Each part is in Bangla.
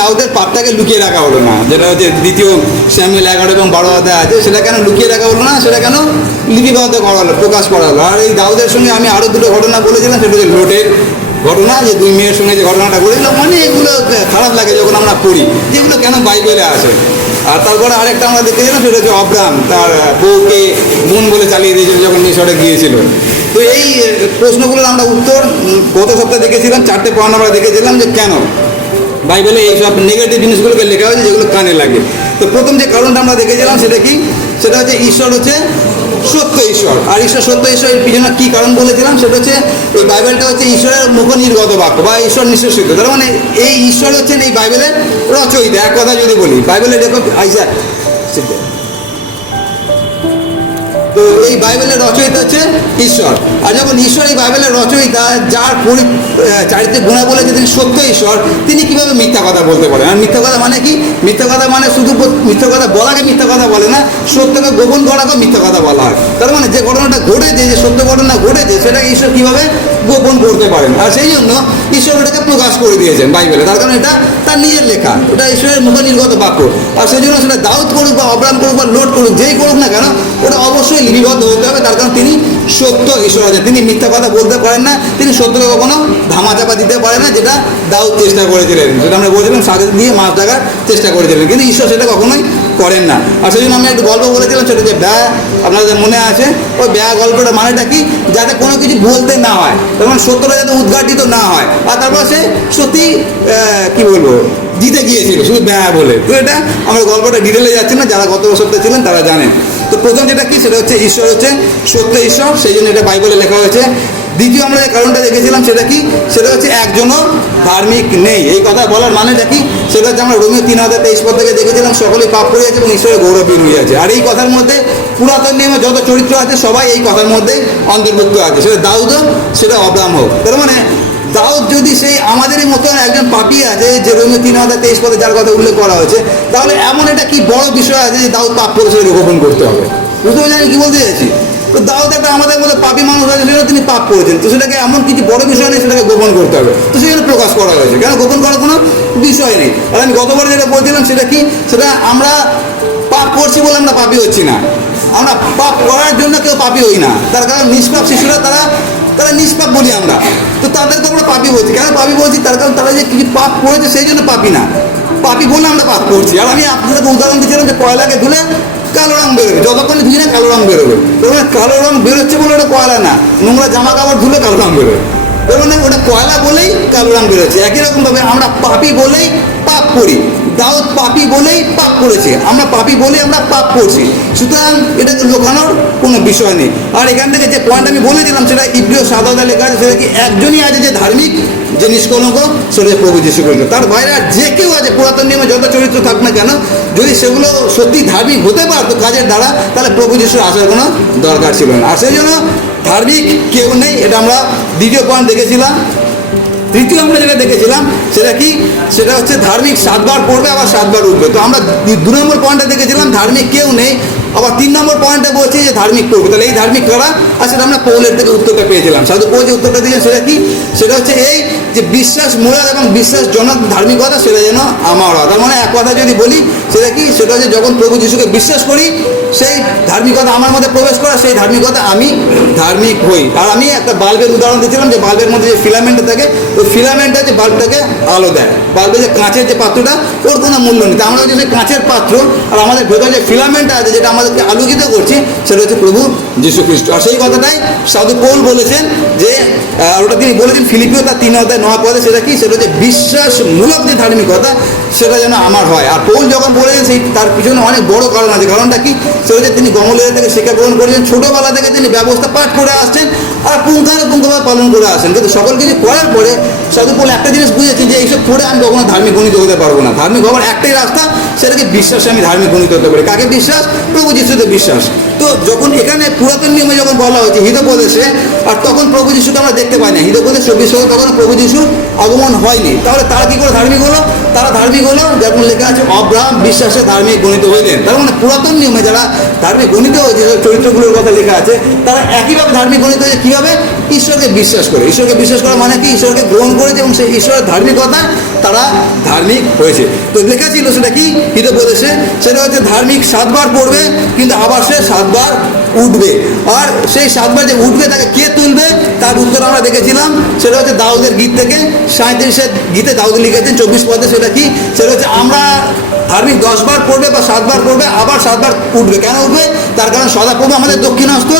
দাউদের পাপটাকে লুকিয়ে রাখা হলো না, যেটা হচ্ছে দ্বিতীয় স্যামুয়েল 11 এবং 12 অধ্যায় আছে, সেটা কেন লুকিয়ে রাখা হলো না, সেটা কেন লিপিবদ্ধ করা হলো, প্রকাশ করা হলো। আর এই দাউদের সঙ্গে আমি আরও দুটো ঘটনা বলেছিলাম, সেটা হচ্ছে লোটের ঘটনা, যে দুই মেয়ের সঙ্গে যে ঘটনাটা ঘটেছিল, মানে এগুলো খারাপ লাগে যখন আমরা পড়ি, যেগুলো কেন বাইবেলে আসে। আর তারপরে আরেকটা আমরা দেখেছিলাম, সেটা হচ্ছে অব্রাহাম তার বউকে বোন বলে চালিয়ে দিয়েছিল যখন মিশরে গিয়েছিল। তো এই প্রশ্নগুলোর আমরা উত্তর গত সপ্তাহে দেখেছিলাম, 4টে পয়েন্ট আমরা দেখেছিলাম যে কেন বাইবেলে এইসব নেগেটিভ জিনিসগুলোকে লেখা হয়েছে যেগুলো কানে লাগে। তো প্রথম যে কারণটা আমরা দেখেছিলাম সেটা কি, সেটা হচ্ছে ঈশ্বর হচ্ছে সত্য ঈশ্বর। আর ঈশ্বর সত্য ঈশ্বরের পিছনে কী কারণ বলেছিলাম, সেটা হচ্ছে এই বাইবেলটা হচ্ছে ঈশ্বরের মুখ নির্গত বাক্য বা ঈশ্বর নিঃশ্বসিত। তার মানে এই ঈশ্বর হচ্ছেন এই বাইবেলের রচয়িতা। এক কথা যদি বলি, বাইবেলের লেখক আইজাক, তো এই বাইবেলের রচয়িতা হচ্ছে ঈশ্বর। আর যখন ঈশ্বর এই বাইবেলের রচয়িতা, যার চারিত্রিক গুণাবলী বলেছে তিনি সত্য ঈশ্বর, তিনি কিভাবে মিথ্যা কথা বলতে পারেন? আর মিথ্যা কথা মানে কি? মিথ্যা কথা মানে শুধু মিথ্যা কথা বলাকে মিথ্যা কথা বলে না, সত্যকে গোপন করাকেও মিথ্যা কথা বলা হয়। তার মানে যে ঘটনাটা ঘটেছে, যে সত্য ঘটনা ঘটেছে, সেটাকে ঈশ্বর কিভাবে গোপন করতে পারেন। আর সেই জন্য ঈশ্বর ওটাকে প্রকাশ করে দিয়েছেন বাইবেলে, তার কারণ এটা তার নিজের লেখা, এটা ঈশ্বরের মুখ নির্গত বাক্য। আর সেই জন্য সেটা দাউদ করুক বা অব্রাহাম করুক বা লোট করুক, যেই করুক না কেন, ওটা অবশ্যই লিপিবদ্ধ হতে হবে। তার কারণ তিনি সত্য ঈশ্বর আছেন, তিনি মিথ্যা কথা বলতে পারেন না, তিনি সত্যকে কখনো ধামাচাপা দিতে পারেন না, যেটা দাউদ চেষ্টা করেছিলেন, সেটা আমরা বলছিলাম সাথে দিয়ে মাছ ডাকার চেষ্টা করেছিলেন, কিন্তু ঈশ্বর সেটা কখনোই করেন না। আর সেই জন্য আমি একটা গল্প বলেছিলাম, সেটা যে ব্যয়, আপনাদের মনে আছে ওই ব্যয় গল্পটা মানেটা কি, যাতে কোনো কিছু বলতে না হয়, তখন সত্যটা যাতে উদ্ঘাটিত না হয়। আর তারপর সে সত্যি কি বলবো জিতে গিয়েছিল শুধু ব্যয় বলে। তো এটা আমরা গল্পটা ডিটেলে যাচ্ছি না, যারা গত সপ্তাহে ছিলেন তারা জানেন। তো প্রথম যেটা কি, সেটা হচ্ছে ঈশ্বর হচ্ছে সত্য ঈশ্বর, সেই জন্য এটা বাইবেলে লেখা হয়েছে। দ্বিতীয় আমরা যে কারণটা দেখেছিলাম সেটা কি, সেটা হচ্ছে একজনও ধার্মিক নেই। এই কথা বলার মানেটা কি, সেটা হচ্ছে আমরা রোমীয় 3:23 থেকে দেখেছিলাম, সকলেই পাপ করে আছে এবং ঈশ্বরের গৌরবহীন হয়ে আছে। আর এই কথার মধ্যে পুরাতন নিয়মে যত চরিত্র আছে সবাই এই কথার মধ্যে অন্তর্ভুক্ত আছে, সেটা দাউদ হোক, সেটা অব্রাহাম হোক। তার মানে দাউদ যদি সেই আমাদেরই মতন একজন পাপী আছে, যে রোমীয় 3:23 যার কথা উল্লেখ করা হয়েছে, তাহলে এমন এটা কি বড় বিষয় আছে যে দাউদ পাপ করে সেটাকে গোপন করতে হবে? বুঝতে পারছি আমি কি বলতে চাইছি? তো দাউদ একটা আমাদের মধ্যে পাপী মানুষ আছে, সেটা তিনি পাপ করেছেন, তো সেটাকে এমন কিছু বড় বিষয় নেই, সেটাকে গোপন করতে হবে, তো সেখানে প্রকাশ করা হয়েছে। কেন গোপন করার কোনো বিষয় নেই। আর আমি গতবার যেটা বলছিলাম সেটা কি, সেটা আমরা পাপ করছি বলে আমরা পাপী হচ্ছি না, আমরা পাপ করার জন্য কেউ পাপী হই না। তার কারণ নিষ্পাপ শিশুরা তারা নিষ্পাপ বলি আমরা, তো তাদেরকে আমরা পাপী বলছি। কেন পাপী বলছি? তার কারণ তারা যে কিছু পাপ করেছে সেই জন্য পাপী না, পাপী বলে আমরা পাপ করছি। আর আমি আপনাদেরকে উদাহরণ দিচ্ছিলাম যে কয়লাকে ধুলে কালো রং বেরোবে, যতক্ষণ ধুই না কালো রং বেরোবে। তার মানে কালো রং বেরোচ্ছে বলে ওটা কয়লা না, নোংরা জামা কাপড় ধুলে কালো রং বেরোবে, তার মানে ওটা কয়লা বলেই কালো রং বেরোচ্ছে। একই রকমভাবে আমরা পাপী বলেই পাপ করি, দাউদ পাপী বলেই পাপ করেছে, আমরা পাপী বলেই আমরা পাপ করছি, সুতরাং এটাকে লোকানোর কোনো বিষয় নেই। আর এখান থেকে যে পয়েন্ট আমি বলেছিলাম, সেটা ইব্রিয় 7 লেখা আছে, সেটা কি একজনই আছে যে ধার্মিক, যে নিষ্কলঙ্ক, সেটা প্রভু যীশু খ্রিস্ট। তার বাইরে আর যে কেউ আছে, পুরাতন নিয়মে যত চরিত্র থাক না কেন, যদি সেগুলো সত্যি ধার্মিক হতে পারতো কাজের দ্বারা, তাহলে প্রভু যীশুর আসার কোনো দরকার ছিল না। আর সেই জন্য ধার্মিক কেউ নেই, এটা আমরা দ্বিতীয় পয়েন্ট দেখেছিলাম। তৃতীয় আমরা যেটা দেখেছিলাম সেটা কি, সেটা হচ্ছে ধার্মিক 7 বার পড়বে আবার 7 বার উঠবে। তো আমরা 2 নম্বর পয়েন্টে দেখেছিলাম ধার্মিক কেউ নেই, আবার 3 নম্বর পয়েন্টে বলছি যে ধার্মিক পড়বে। তাহলে এই ধার্মিক কারা? আর সেটা আমরা পৌলের থেকে উত্তরটা পেয়েছিলাম। সাধু পৌল যে উত্তরটা দিয়েছেন সেটা কি, সেটা হচ্ছে এই যে বিশ্বাসমূলক এবং বিশ্বাসজনক ধার্মিকতা, সেটা যেন আমার হয়। তার মানে এক কথা যদি বলি, সেটা কি, সেটা হচ্ছে যখন প্রভু যীশুকে বিশ্বাস করি, সেই ধার্মিকতা আমার মধ্যে প্রবেশ করা, সেই ধার্মিকতা আমি ধার্মিক হই। আর আমি একটা বাল্বের উদাহরণ দিয়েছিলাম, যে বাল্বের মধ্যে যে ফিলামেন্টটা থাকে, ওই ফিলামেন্টটা যে বাল্বটাকে আলো দেয়। বাল্বের যে কাঁচের যে পাত্রটা, ওর কোনো মূল্য নেই। আমরা হচ্ছে সেই কাঁচের পাত্র, আর আমাদের ভেতরে যে ফিলামেন্টটা আছে, যেটা আমাদেরকে আলোকিত করছে, সেটা হচ্ছে প্রভু যীশু খ্রিস্ট। আর সেই কথাটাই সাধু পৌল বলেছেন, যে ওটা তিনি বলেছেন ফিলিপিও তার 3:9 সেটা কি, সেটা হচ্ছে বিশ্বাসমূলক যে ধার্মিকতা, সেটা যেন আমার হয়। আর পৌল যখন বলেছেন, সেই তার পিছনে অনেক বড় কারণ আছে। কারণটা কি, সেটা হচ্ছে তিনি গমলিয়েল থেকে শিক্ষা গ্রহণ করেছেন, ছোটোবেলা থেকে তিনি ব্যবস্থা পাঠ করে আসছেন আর পুঙ্খানুপুঙ্খভাবে পালন করে আসেন। কিন্তু সকল কিছু করার পরে সাধু পৌল একটা জিনিস বুঝেছেন, যে এইসব করে আমি কখনো ধার্মিক গণিত হতে পারবো না। ধার্মিক হওয়ার একটাই রাস্তা, সেটাকে বিশ্বাসে আমি ধার্মিক গণিত হতে পারি। কাকে বিশ্বাস? প্রভু যীশুতে বিশ্বাস। তো যখন এখানে পুরাতন নিয়মে যখন বলা হয়েছে হিতোপদেশে, আর তখন প্রভু যীশুকে আমরা দেখতে পাই না, হিতোপদেশ 24 তখন প্রভু যীশুর আগমন হয়নি, তাহলে তারা কি করে ধার্মিক হলো? তারা ধার্মিক হলো যখন লেখা আছে অব্রাহাম বিশ্বাসে ধার্মিক গণিত হইলেন। তার মানে পুরাতন নিয়মে যারা ধার্মিক গণিত যেসব চরিত্রগুলোর কথা লেখা আছে তারা একইভাবে ধার্মিক গণিত হয়েছে কীভাবে? ঈশ্বরকে বিশ্বাস করে। ঈশ্বরকে বিশ্বাস করা মানে কি? ঈশ্বরকে গ্রহণ করেছে এবং সেই ঈশ্বরের ধার্মিকতায় তারা ধার্মিক হয়েছে। তো লেখা ছিল সেটা কি হিতোপদেশে, সেটা হচ্ছে ধার্মিক 7 বার পড়বে কিন্তু আবার সে 7 বার উঠবে। আর সেই 7 বার যে উঠবে তাকে কে তুলবে তার উত্তর আমরা দেখেছিলাম, সেটা হচ্ছে দাউদের গীত থেকে 37 গীতে দাউদ লিখেছেন 24 পদে। সেটা কি? সেটা হচ্ছে আমরা ধার্মিক 10 বার পড়বে বা 7 বার পড়বে আবার 7 বার উঠবে। কেন উঠবে? তার কারণ সদাপ্রভু আমাদের দক্ষিণহস্ত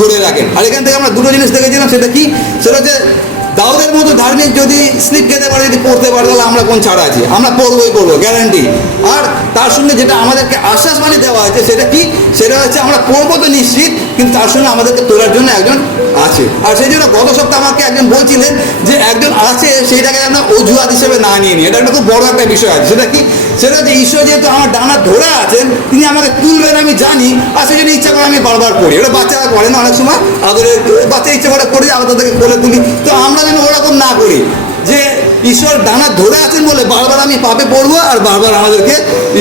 ধরে রাখেন। আর এখান থেকে আমরা দুটো জিনিস দেখেছিলাম, সেটা কি? সেটা হচ্ছে দাউদের মতো ধার্মিক যদি স্লিপ খেতে পারে, যদি পড়তে পারে, তাহলে আমরা কোন ছাড় আছি? আমরা পড়বই পড়বো, গ্যারান্টি। আর তার সঙ্গে যেটা আমাদেরকে আশ্বাস বাণী দেওয়া হয়েছে সেটা কি? সেটা হচ্ছে আমরা পড়বো তো নিশ্চিত, কিন্তু তার সঙ্গে আমাদেরকে তোলার জন্য একজন আছে। আর সেই জন্য গত সপ্তাহে আমাকে একজন বলছিলেন যে একজন আছে, সেইটাকে যেন অজুহাত হিসেবে না নিয়ে নিই। এটা একটা খুব বড় একটা বিষয় আছে। সেটা কি? সেটা হচ্ছে ঈশ্বর যেহেতু আমার ডানা ধরে আছেন, তিনি আমাকে তুলবেন আমি জানি, আর সেই জন্য ইচ্ছা করে আমি বারবার পড়ি। ওটা বাচ্চারা করে না অনেক সময়, আদরের বাচ্চা ইচ্ছা করে পড়ি, আমরা তাদেরকে কোলে তুলি। তো আমরা যেন ওরকম না করি যে ঈশ্বর ডানা ধরে আছেন বলে বারবার আমি পাপে পড়বো আর বারবার আমাদেরকে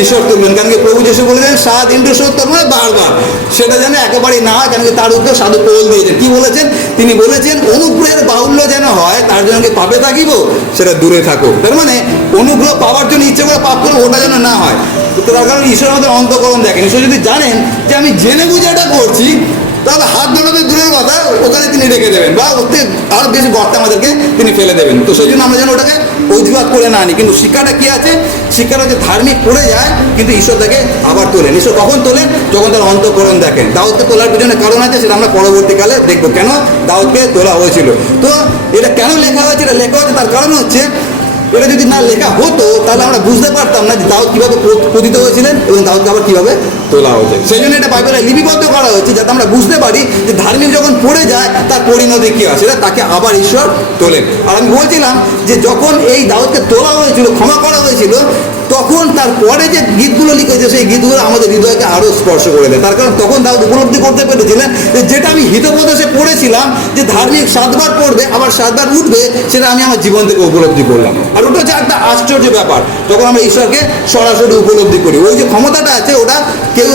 ঈশ্বর তুলবেন। কারণ কি প্রভু যিশু বলেছেন 7 × 70 মানে বারবার, সেটা যেন একেবারেই না হয়। কারণ কি তার উত্তর সাধু পৌল দিয়েছেন। কি বলেছেন? তিনি বলেছেন অনুগ্রহের বাহুল্য যেন হয়, তার জন্য কি পাপে থাকিব সেটা দূরে থাকো। তার মানে অনুগ্রহ পাওয়ার জন্য ইচ্ছে করে পাপ করবো, ওটা যেন না হয়। তার কারণ ঈশ্বর আমাদের অন্তঃকরণ দেখেন। ঈশ্বর যদি জানেন যে আমি জেনে বুঝে এটা করছি, তাহলে হাত ধরাতে দূরের কথা, ওখানে তিনি রেখে দেবেন বা ওতে আরও বেশি গর্তে আমাদেরকে তিনি ফেলে দেবেন। তো সেই জন্য আমরা যেন ওটাকে অজুহাত করে না আনি। কিন্তু শিক্ষাটা কি আছে? শিক্ষাটা হচ্ছে ধার্মিক পড়ে যায় কিন্তু ঈশ্বর তাকে আবার তোলেন। ঈশ্বর কখন তোলেন? যখন তার অন্তঃকরণ দেখেন। দাউদকে তোলার পিছনে কারণ আছে, সেটা আমরা পরবর্তীকালে দেখবো কেন দাউদকে তোলা হয়েছিল। তো এটা কেন লেখা হয়েছে? এটা লেখা হয়েছে তার কারণ হচ্ছে, এটা যদি না লেখা হতো তাহলে আমরা বুঝতে পারতাম না যে দাউদ কীভাবে পতিত হয়েছিলেন এবং দাউদকে আবার কীভাবে তোলা হয়েছে। সেই জন্য এটা বাইবেলে লিপিবদ্ধ করা হয়েছে, যাতে আমরা বুঝতে পারি যে ধার্মিক যখন পড়ে যায় তার পরিণতি কী হয়, সেটা তাকে আবার ঈশ্বর তোলেন। আর আমি বলছিলাম যে যখন এই দাউদকে তোলা হয়েছিল, ক্ষমা করা হয়েছিল, তখন তারপরে যে গীতগুলো লিখেছে সেই গীতগুলো আমাদের হৃদয়কে আরও স্পর্শ করে দেয়। তার কারণ তখন দাউদ উপলব্ধি করতে পেরেছিলেন যে যেটা আমি হিতোপদেশে পড়েছিলাম যে ধার্মিক 7 বার পড়বে আবার 7 বার উঠবে, সেটা আমি আমার জীবন থেকে উপলব্ধি করলাম। আর ওটা হচ্ছে একটা আশ্চর্য ব্যাপার, যখন আমরা ঈশ্বরকে সরাসরি উপলব্ধি করি। ওই যে ক্ষমতাটা আছে ওটা কেউ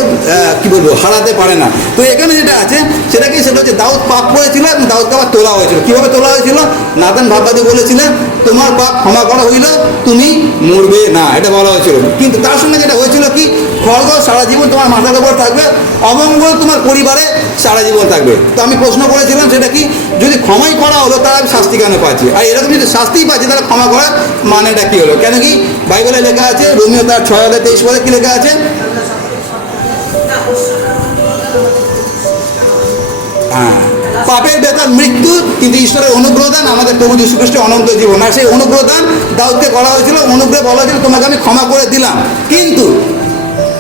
কী বলবো হারাতে পারে না। তো এখানে যেটা আছে সেটা কি? সেটা হচ্ছে দাউদ পাপ করেছিল এবং দাউদকে আবার তোলা হয়েছিল। কীভাবে তোলা হয়েছিল? নাথান ভাববাদী বলেছিলেন তোমার পাপ ক্ষমা করা হইল, তুমি মরবে না, এটা বলা হয়েছিল। কিন্তু তার সঙ্গে যেটা হয়েছিল কি? খড়গ সারা জীবন তোমার মাথার উপর থাকবে, অমঙ্গল তোমার পরিবারে সারা জীবন থাকবে। তো আমি প্রশ্ন করেছিলাম সেটা কি? যদি ক্ষমাই করা হলো তাহলে আমি শাস্তি কেন পাচ্ছি? আর এরকম যদি শাস্তিই পাচ্ছি তাহলে ক্ষমা করার মানেটা কী হলো? কেন কি? বাইবেলে লেখা আছে, রোমিও তার 6:23 পদে কি লেখা আছে? পাপের বেতন মৃত্যু, কিন্তু ঈশ্বরের অনুগ্রহ দান আমাদের প্রভু যীশু খ্রিস্টের অনন্ত জীবন। আর সেই অনুগ্রহ দান দাউদকে করা হয়েছিল। অনুগ্রহ বলা হয়েছিল তোমাকে আমি ক্ষমা করে দিলাম, কিন্তু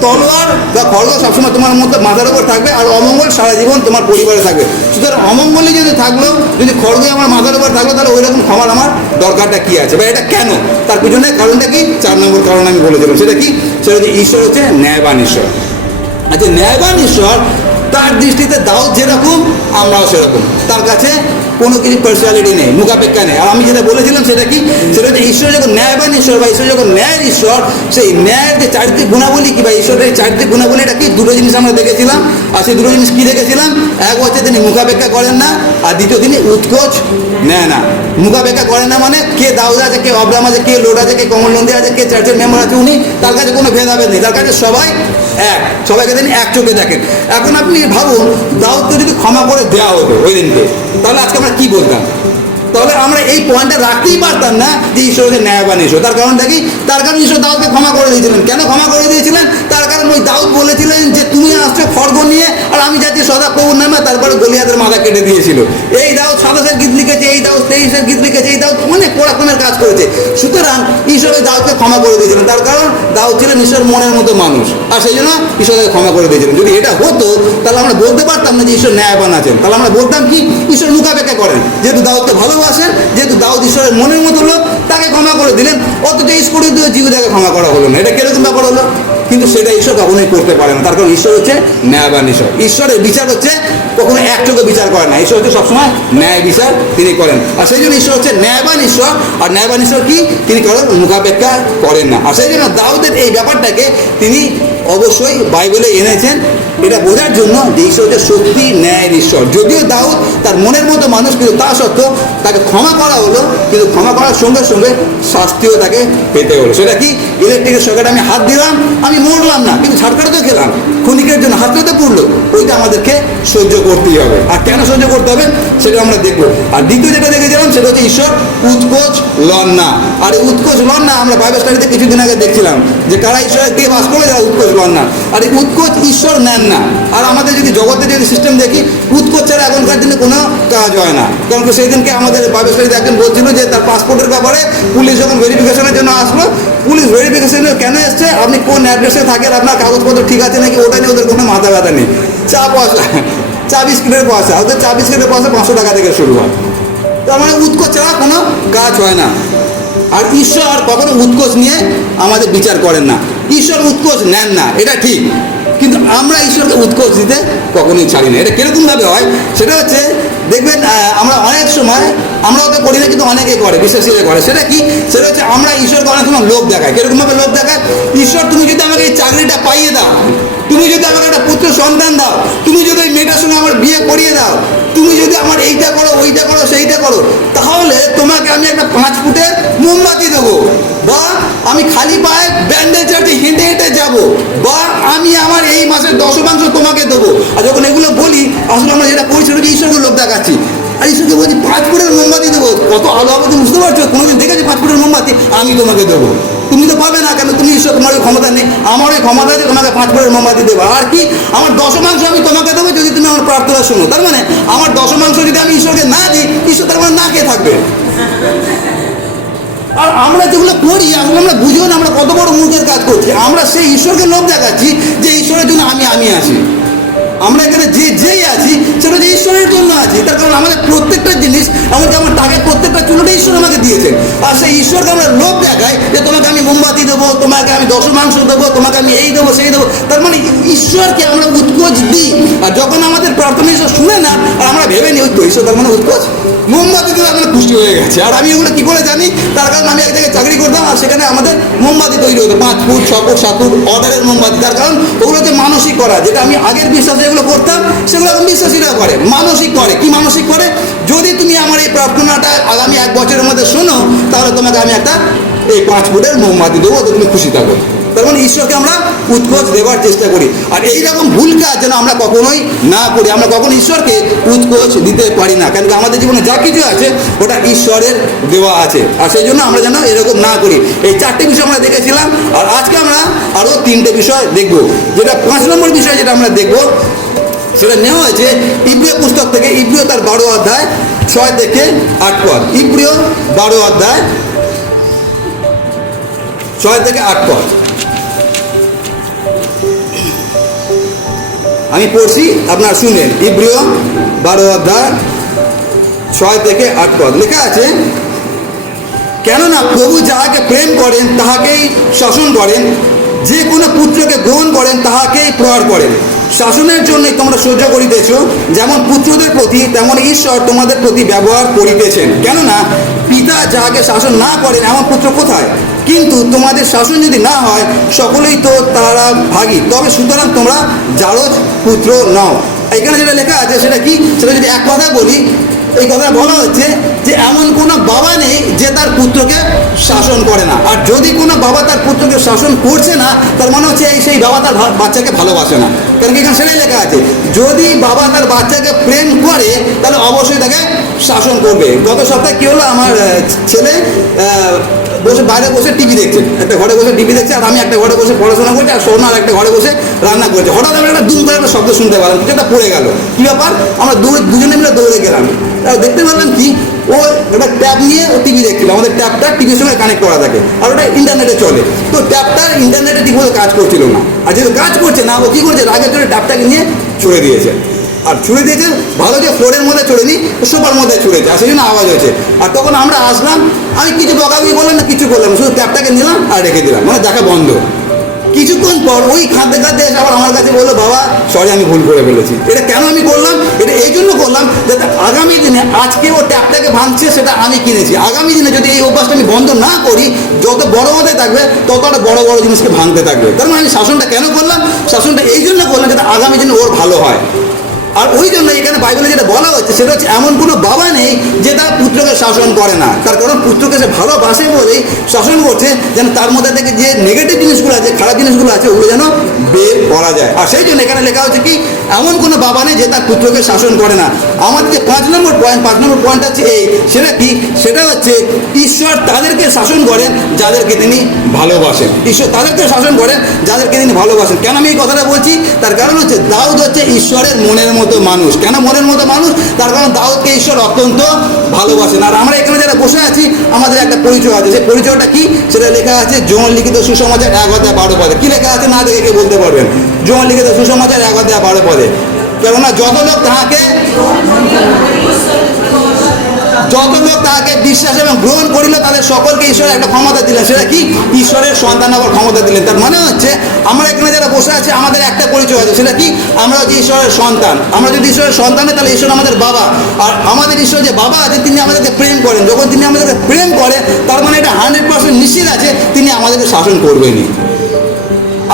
তলোয়ার বা খড়গ সবসময় তোমার মধ্যে মাথার উপর থাকবে আর অমঙ্গল সারা জীবন তোমার পরিবারে থাকবে। সুতরাং অমঙ্গলই যদি থাকলো, যদি খড়গই আমার মাথার উপর থাকলো, তাহলে ওই রকম ক্ষমার আমার দরকারটা কী আছে বা এটা কেন? তার পিছনে কারণটা কি? 4 নম্বর কারণ আমি বলেছিলাম। সেটা কি? সেটা হচ্ছে ঈশ্বর হচ্ছে ন্যায়বান ঈশ্বর। আচ্ছা, ন্যায়বান ঈশ্বর, তার দৃষ্টিতে দাউদ যেরকম আমরাও সেরকম। তার কাছে কোনো কিছু পার্সোনালিটি নেই, মুখাপেক্ষা নেই। আর আমি যেটা বলেছিলাম সেটা কি? সেটা হচ্ছে ঈশ্বর যখন ন্যায়বান ঈশ্বর বা ঈশ্বর যখন ন্যায়ের ঈশ্বর, সেই ন্যায়ের যে চারিত্রিক গুণাবলী কি বা ঈশ্বরের চারিত্রিক গুণাবলী, এটা কি? দুটো জিনিস আমরা দেখেছিলাম। আর সেই দুটো জিনিস কী দেখেছিলাম? এক হচ্ছে তিনি মুখাপেক্ষা করেন না, আর দ্বিতীয় তিনি উৎকোচ নেয় না। মুখাপেক্ষা করেন না মানে কে দাউদ আছে, কে অব্রাহাম আছে, কে লোড আছে, কে কমলনন্দী আছে, কে চার্চের মেম্বার আছে, উনি তার কাছে কোনো ভেদাভেদ নেই। তার কাছে সবাই এক, সবাইকে তিনি এক চোখে দেখেন। এখন আপনি ভাবুন, দাউদকে যদি ক্ষমা করে দেওয়া হতো ওই দিনকে, তাহলে আজকে আমরা কী বলতাম? তাহলে আমরা এই পয়েন্টটা রাখতেই পারতাম না যে ঈশ্বর হচ্ছে ন্যায়বান ঈশ্বর। তার কারণটা কি? তার কারণ ঈশ্বর দাউদকে ক্ষমা করে দিয়েছিলেন। কেন ক্ষমা করে দিয়েছিলেন? তার কারণ ওই দাউদ বলেছিলেন যে তুমি আসছো খড়গ নিয়ে আর আমি যাচ্ছি সদাপ্রভুর নামে। তারপরে গলিয়াতের মাথা কেটে দিয়েছিল। এই দাউদ 27 গীত লিখেছে, এই দাউদ 23 গীত লিখেছে, এই দাউদ অনেক পরাক্রমের কাজ করেছে। সুতরাং ঈশ্বর ওই দাউদকে ক্ষমা করে দিয়েছিলেন। তার কারণ দাউদ ছিলেন ঈশ্বর মনের মতো মানুষ, আর সেই জন্য ঈশ্বরকে ক্ষমা করে দিয়েছিলেন। যদি এটা হতো তাহলে আমরা বলতে পারতাম না যে ঈশ্বর ন্যায়বান আছেন। তাহলে আমরা বলতাম কি? ঈশ্বর মুখাপেক্ষা করেন। যেহেতু দাউদকে ভালোবাসেন, যেহেতু দাউদ ঈশ্বরের মনের মতো লোক, তাকে ক্ষমা করে দিলেন। অথচ স্কুলে জীবিতাকে ক্ষমা করা হলো না। এটা কিরকম ব্যাপার হলো? কিন্তু সেটা ঈশ্বর কখনোই করতে পারে না। তার কারণ ঈশ্বর হচ্ছে ন্যায়বান ঈশ্বর। ঈশ্বরের বিচার হচ্ছে কখনো এক চোখে বিচার করে না। ঈশ্বর হচ্ছে সবসময় ন্যায় বিচার তিনি করেন। আর সেই জন্য ঈশ্বর হচ্ছে ন্যায়বান ঈশ্বর। আর ন্যায়বান ঈশ্বর কি? তিনি করেন মুখাপেক্ষা করেন না। আর সেই জন্য দাউদের এই ব্যাপারটাকে তিনি অবশ্যই বাইবেলে এনেছেন এটা বোঝার জন্য যে ঈশ্বর হচ্ছে সত্যি ন্যায়ের ঈশ্বর। যদিও দাউদ তার মনের মতো মানুষ, কিন্তু তা সত্ত্বেও তাকে ক্ষমা করা হলো, কিন্তু ক্ষমা করার সঙ্গে সঙ্গে শাস্তিও তাকে পেতে হলো। সেটা কি? ইলেকট্রিকের সকেটে আমি হাত দিলাম, আমি মরলাম না, কিন্তু ঝাটকাটা তো খেলাম, ক্ষণিকের জন্য হাতটা তো পুড়লো, ওইটা আমাদেরকে সহ্য করতেই হবে। আর কেন সহ্য করতে হবে সেটা আমরা দেখবো। আর দ্বিতীয় যেটা দেখেছিলাম সেটা হচ্ছে ঈশ্বর উৎকোচ লন না। আর এই উৎকোচ লন না আমরা বাইবেল স্টাডিতে কিছুদিন আগে দেখছিলাম যে কারা ঈশ্বরের দিয়ে বাস করে, যারা উৎকোচ লন না। আর এই উৎকোচ ঈশ্বর নেন না। আর আমাদের যদি জগতের যদি সিস্টেম দেখি, উৎকোচ ছাড়া এখনকার দিনে কোনো কাজ হয় না। কারণ সেই দিনকে আমাদের বাইবেল স্টাডিতে একজন বলছিল যে তার পাসপোর্টের ব্যাপারে পুলিশ যখন ভেরিফিকেশনের জন্য আসলো, পুলিশ ভেরিফিকেশনে কেন এসছে, আপনি কোন অ্যাড্রেসে থাকেন, আপনার কাগজপত্র ঠিক আছে নাকি, ওটা নিয়ে ওদের কোনো মাথা ব্যথা নেই। চা বিস্কিটের পয়সা, ওদের চা বিস্কিটের পয়সা 500 টাকা থেকে শুরু হয়। তার মানে উৎকোচ ছাড়া কোনো কাজ হয় না। আর ঈশ্বর কখনো উৎকোচ নিয়ে আমাদের বিচার করেন না, ঈশ্বর উৎকোচ নেন না, এটা ঠিক। কিন্তু আমরা ঈশ্বরকে উৎকোচ দিতে কখনোই ছাড়ি না। এটা কিরকমভাবে হয় সেটা হচ্ছে, দেখবেন আমরা অনেক সময়, আমরাও তো করি না কিন্তু অনেকেই করে, বিশ্বাসীরা করে। সেটা কি? সেটা হচ্ছে আমরা ঈশ্বরকে অনেক সময় লোভ দেখাই। কিরকমভাবে লোভ দেখায়? ঈশ্বর, তুমি যদি আমাকে এই চাকরিটা পাইয়ে দাও, তুমি যদি আমাকে একটা পুত্র সন্তান দাও, তুমি যদি ওই মেয়েটার সঙ্গে আমার বিয়ে করিয়ে দাও, তুমি যদি আমার এইটা করো, ওইটা করো, সেইটা করো, তাহলে তোমাকে আমি একটা 5 ফুটের মোমবাতি দেবো, বা আমি খালি পায়ে ব্যান্ডেল চার্চে হেঁটে হেঁটে যাবো, বা আমি আমার এই মাসের দশমাংশ তোমাকে দেবো। আর যখন এগুলো বলি, আসলে আমরা যেটা করি সেটা ঈশ্বরকে লোভ দেখাচ্ছি। আর ঈশ্বরকে বলছি 5 ফুটের মোমবাতি দেবো, কত আলো হবে তুমি বুঝতে পারছো? কোনোদিন দেখেছি 5 ফুটের মোমবাতি? আমি তোমাকে দেবো। তুমি তো পাবে না, কেন? তুমি ঈশ্বর, তোমার ওই ক্ষমতা নেই। আমার ওই ক্ষমতা আছে তোমাকে 5 ফুটের মোমবাতি দেবো। আর কি? আমার দশমাংশ আমি তোমাকে দেবো যদি তুমি আমার প্রার্থনা শোনো। তার মানে আমার দশমাংশ যদি আমি ঈশ্বরকে না দিই, ঈশ্বর তার মানে না খেয়ে থাকবে। আর আমরা যেগুলো করি, আসলে আমরা বুঝিও না আমরা কত বড় মূর্খের কাজ করছি। আমরা সেই ঈশ্বরকে লোভ দেখাচ্ছি যে ঈশ্বরের জন্য আমি আছি। আমরা এখানে যেই আছি সেটা যে ঈশ্বরের জন্য আছি। তার কারণ আমাদের প্রত্যেকটা জিনিস, এমনকি আমার টাকার প্রত্যেকটা চুলোটা ঈশ্বর আমাকে দিয়েছেন। আর সেই ঈশ্বরকে আমরা লোভ দেখাই যে তোমাকে আমি মোমবাতি দেবো, তোমাকে আমি দশমাংশ দেবো, তোমাকে আমি এই দেবো, সেই দেবো। তার মানে ঈশ্বরকে আমরা উৎকোচ দিই। আর যখন আমাদের প্রার্থনা ঈশ্বর শুনে না, আর আমরা ভেবে নিই ওই তো ঈশ্বর তার মানে উৎকোচ, মোমবাতি দিয়ে আমরা খুশি হয়ে গেছে। আর আমি এগুলো কী করে জানি? তার কারণ আমি এক জায়গায় চাকরি করতাম, আর সেখানে আমাদের মোমবাতি তৈরি হতো 5 ফুট, 6 ফুট, 7 ফুট অর্ডারের মোমবাতি। তার কারণ ওগুলোকে মানসিক করা, যেটা আমি আগের বিশ্বাসে যেগুলো করতাম সেগুলো এখন বিশ্বাসীরা করে, মানসিক করে। কি মানসিক করে? যদি তুমি আমার এই প্রার্থনাটা আগামী 1 বছরের মধ্যে শোনো, তাহলে তোমাকে আমি একটা এই 5 ফুটের মোমবাতি দেবো, তো তুমি খুশি থাকো। তার মানে ঈশ্বরকে আমরা উৎকোচ দেওয়ার চেষ্টা করি। আর এইরকম ভুল কাজ যেন আমরা কখনোই না করি। আমরা কখনো ঈশ্বরকে উৎকোচ দিতে পারি না, কারণ আমাদের জীবনে যা কিছু আছে ওটা ঈশ্বরের দেওয়া আছে। আর সেই জন্য আমরা যেন এরকম না করি। এই 4টে বিষয় আমরা দেখেছিলাম, আর আজকে আমরা আরও 3টে বিষয় দেখব। যেটা 5 নম্বর বিষয় যেটা আমরা দেখব, সেটা নেওয়া হয়েছে ইব্রিয় পুস্তক থেকে। ইব্রিয় তার 12 অধ্যায় 6 থেকে 8 পদ। ইব্রিয় 12 অধ্যায় 6 থেকে 8 পদ আমি পড়ছি, আপনারা শুনেন। ইব্রিয় 12 অধ্যায় 6 থেকে 8 পদ লেখা আছে, কেননা প্রভু যাহাকে প্রেম করেন তাহাকেই শাসন করেন, যে কোনো পুত্রকে গ্রহণ করেন তাহাকেই প্রহার করেন। শাসনের জন্যই তোমরা সহ্য করিতেছ, যেমন পুত্রদের প্রতি তেমন ঈশ্বর তোমাদের প্রতি ব্যবহার করিতেছেন। কেননা পিতা যাহাকে শাসন না করেন এমন পুত্র কোথায়? কিন্তু তোমাদের শাসন যদি না হয়, সকলেই তো তারা ভাগী, তবে সুতরাং তোমরা জারজ পুত্র নও। এখানে যেটা লেখা আছে সেটা কি? সেটা যদি এক কথা বলি, এই কথা বলা হচ্ছে যে এমন কোনো বাবা নেই যে তার পুত্রকে শাসন করে না। আর যদি কোনো বাবা তার পুত্রকে শাসন করছে না, তার মনে হচ্ছে সেই বাবা তার বাচ্চাকে ভালোবাসে না। কারণ কি এখানে সেটাই লেখা আছে, যদি বাবা তার বাচ্চাকে প্রেম করে তাহলে অবশ্যই তাকে শাসন করবে। গত সপ্তাহে কী হলো, আমার ছেলে বসে বাইরে বসে টিভি দেখছে, একটা ঘরে বসে টিভি দেখছে, আর আমি একটা ঘরে বসে পড়াশোনা করছি, আর সোনা আর একটা ঘরে বসে রান্না করছে। হঠাৎ আমি একটা দুম করে একটা শব্দ শুনতে পেলাম, কিছু একটা পড়ে গেল। কী ব্যাপার? আমরা দুজনে মিলে দৌড়ে গেলাম। দেখতে পারলাম কি, ও একটা ট্যাব নিয়ে ও টিভি দেখছিল। আমাদের ট্যাবটা টিভির সঙ্গে কানেক্ট করা থাকে, আর ওটা ইন্টারনেটে চলে। তো ট্যাবটার ইন্টারনেটে ঠিকমতো কাজ করছিল না। আর যেহেতু কাজ করছে না, ও কী করছে, রাগের চলে ট্যাবটাকে নিয়ে ছুঁড়ে দিয়েছে। আর ছুঁড়ে দিয়েছে ভালো যে ফ্লোরের মধ্যে ছুঁড়েনি, সোফার মধ্যে ছুঁড়েছে, আর সেই জন্য আওয়াজ হয়েছে। আর তখন আমরা আসলাম, আমি কিছু বকাবকি বললাম না, কিছু করলাম, শুধু ট্যাপটাকে নিলাম আর রেখে দিলাম, মানে দেখা বন্ধ। কিছুক্ষণ পর ওই খাদ্যে খাদ্যে এসে আবার আমার কাছে বললো, বাবা সরি আমি ভুল করে ফেলেছি। এটা কেন আমি করলাম? এটা এই জন্য করলাম যাতে আগামী দিনে, আজকে ও ট্যাপটাকে ভাঙছে সেটা আমি কিনেছি, আগামী দিনে যদি এই অভ্যাসটা আমি বন্ধ না করি, যত বড় হতে থাকবে ততটা বড় বড় জিনিসকে ভাঙতে থাকবে। তার মানে আমি শাসনটা কেন করলাম? শাসনটা এই জন্য করলাম যাতে আগামী দিনে ওর ভালো হয়। আর ওই জন্য এখানে বাইবেলে যেটা বলা হচ্ছে সেটা হচ্ছে এমন কোনো বাবা নেই যে তার পুত্রকে শাসন করে না। তার কারণ পুত্রকে সে ভালোবাসে বলেই শাসন করছে, যেন তার মধ্যে থেকে যে নেগেটিভ জিনিসগুলো আছে, খারাপ জিনিসগুলো আছে, ওগুলো যেন বের করা যায়। আর সেই জন্য এখানে লেখা হচ্ছে কি, এমন কোনো বাবা নেই যে তার পুত্রকে শাসন করে না। আমাদের যে 5 নম্বর পয়েন্ট হচ্ছে এই, সেটা কি? সেটা হচ্ছে ঈশ্বর তাদেরকে শাসন করেন যাদেরকে তিনি ভালোবাসেন। ঈশ্বর তাদেরকে শাসন করেন যাদেরকে তিনি ভালোবাসেন। কেন আমি এই কথাটা বলছি? তার কারণ হচ্ছে দাউদ হচ্ছে ঈশ্বরের মনের মতো মানুষ। কেন মনের মতো মানুষ? তার কারণ দাউদকে ঈশ্বর অত্যন্ত ভালোবাসেন। আর আমরা এখানে যারা বসে আছি, আমাদের একটা পরিচয় আছে। সেই পরিচয়টা কি? সেটা লেখা আছে যোহন লিখিত সুসমাচার 1:12 কি লেখা আছে? না দেখে কে বলতে পারবেন? যোহন লিখিত সুসমাচার 1:12 কেননা যত লোক তাহাকে বিশ্বাস এবং গ্রহণ করিল, তাদের সকলকে ঈশ্বরের একটা ক্ষমতা দিলেন। সেটা কি? ঈশ্বরের সন্তান হবার ক্ষমতা দিলেন। তার মানে হচ্ছে আমরা এখানে যারা বসে আছি, আমাদের একটা পরিচয় আছে। সেটা কি? আমরা হচ্ছে ঈশ্বরের সন্তান। আমরা যদি ঈশ্বরের সন্তান হয়, তাহলে ঈশ্বর আমাদের বাবা। আর আমাদের ঈশ্বর যে বাবা আছে, তিনি আমাদেরকে প্রেম করেন। যখন তিনি আমাদেরকে প্রেম করেন, তার মানে এটা 100% নিশ্চিত আছে তিনি আমাদেরকে শাসন করবেনই।